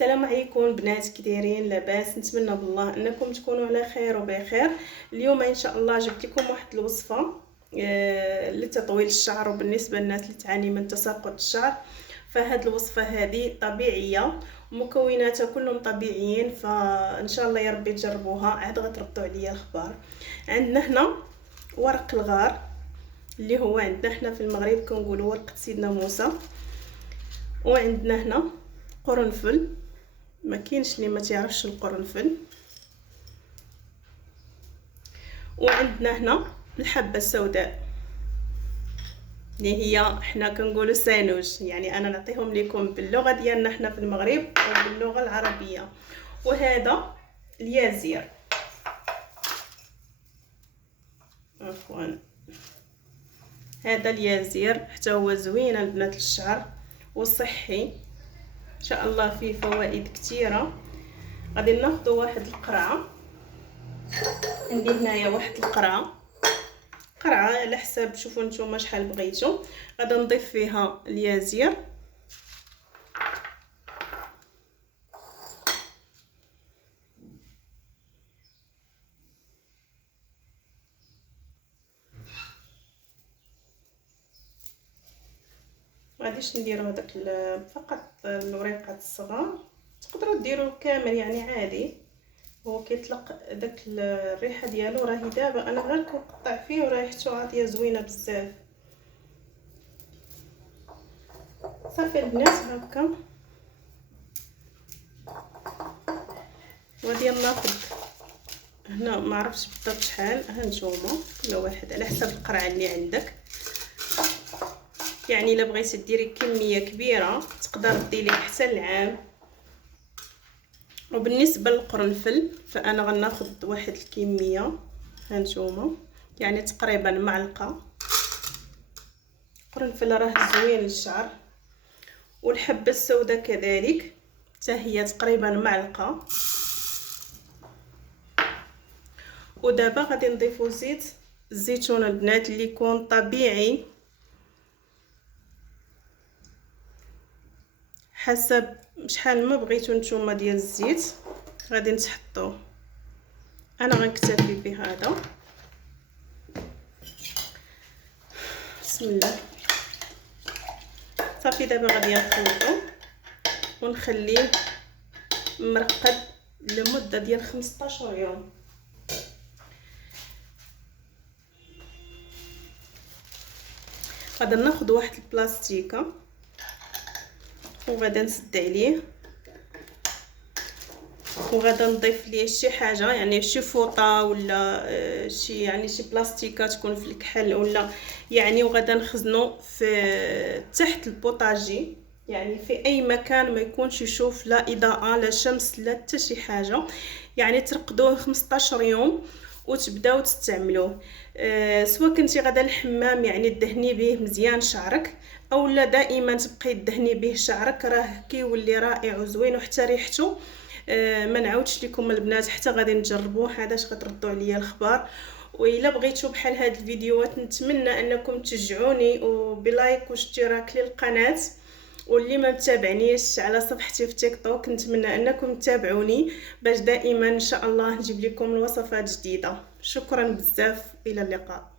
السلام عليكم بنات، كي دايرين؟ لاباس؟ نتمنى بالله انكم تكونوا على خير وبخير. اليوم ان شاء الله جبت لكم واحد الوصفه لتطويل الشعر، وبالنسبه للناس اللي تعاني من تساقط الشعر فهاد الوصفه هذه طبيعيه ومكوناتها كلهم طبيعيين، فان شاء الله يا ربي تجربوها عاد غتردوا عليا الخبر. عندنا هنا ورق الغار اللي هو عندنا هنا في المغرب كنقولوا ورقه سيدنا موسى، وعندنا هنا قرنفل، ما كاينش اللي ما تعرفش القرنفل، وعندنا هنا الحبه السوداء اللي هي حنا كنقولوا سانوج، يعني انا نعطيهم لكم باللغه ديالنا حنا في المغرب وباللغه العربيه. وهذا اليازير، عفوا هذا اليازير حتى هو زوين البنات للشعر وصحي ان شاء الله، فيه فوائد كثيره. غادي ناخذ واحد القرعه، عندي هنايا واحد القرعه على حساب، شوفوا نتوما شحال بغيتو. غادي نضيف فيها اليازير، غاديش نديرو هذاك فقط الوريقات الصغار، تقدروا ديروا كامل يعني عادي. هو كيطلق داك الريحه ديالو، راهي دابا انا غير كنقطع فيه وريحته عاطيه زوينه بزاف. صافي البنات هكا غادي ناخذ هنا، ما عرفتش بالضبط شحال، ها نتوما كل واحد على حسب القرعه اللي عندك. يعني الا بغيتي ديري كميه كبيره تقدر ديري حتى العام. وبالنسبه للقرنفل فانا غناخذ واحد الكميه، ها نتوما يعني تقريبا معلقه. القرنفل راه زوين للشعر، والحبه السوداء كذلك حتى هي تقريبا معلقه. ودابا غادي نضيفو زيت الزيتون البنات اللي يكون طبيعي حسب شحال ما بغيتو نتوما ديال الزيت غادي نتحطوه. انا غنكتفي بهذا، بسم الله. صافي دابا غادي نخلطو ونخليه مرقد لمده ديال 15 يوم. غادي ناخذ واحد البلاستيكه وغادي نسد عليه، وغادي نضيف ليه شي حاجه يعني شي فوطه ولا شي يعني شي بلاستيكه تكون في الكحل ولا يعني، وغادي نخزنو في تحت البوطاجي، يعني في اي مكان ما يكونش يشوف لا اضاءه لا شمس لا حتى شي حاجه، يعني ترقدوه 15 يوم وتبداو تستعملوه. سواء كنتي غادا الحمام يعني تدهني به مزيان شعرك، اولا دائما تبقاي تدهني به شعرك، راه كيولي رائع وزوين وحتى ريحته ما نعاودش لكم البنات، حتى غادي نجربوه هذا اش غتردوا عليا الخبر. والا بغيتوا بحال هاد الفيديوهات نتمنى انكم تشجعوني وبلايك واشتراك للقناه، واللي ما متابعنيش على صفحتي في تيك توك نتمنى انكم تتابعوني باش دائما ان شاء الله نجيب لكم الوصفات جديده. شكرا بزاف، الى اللقاء.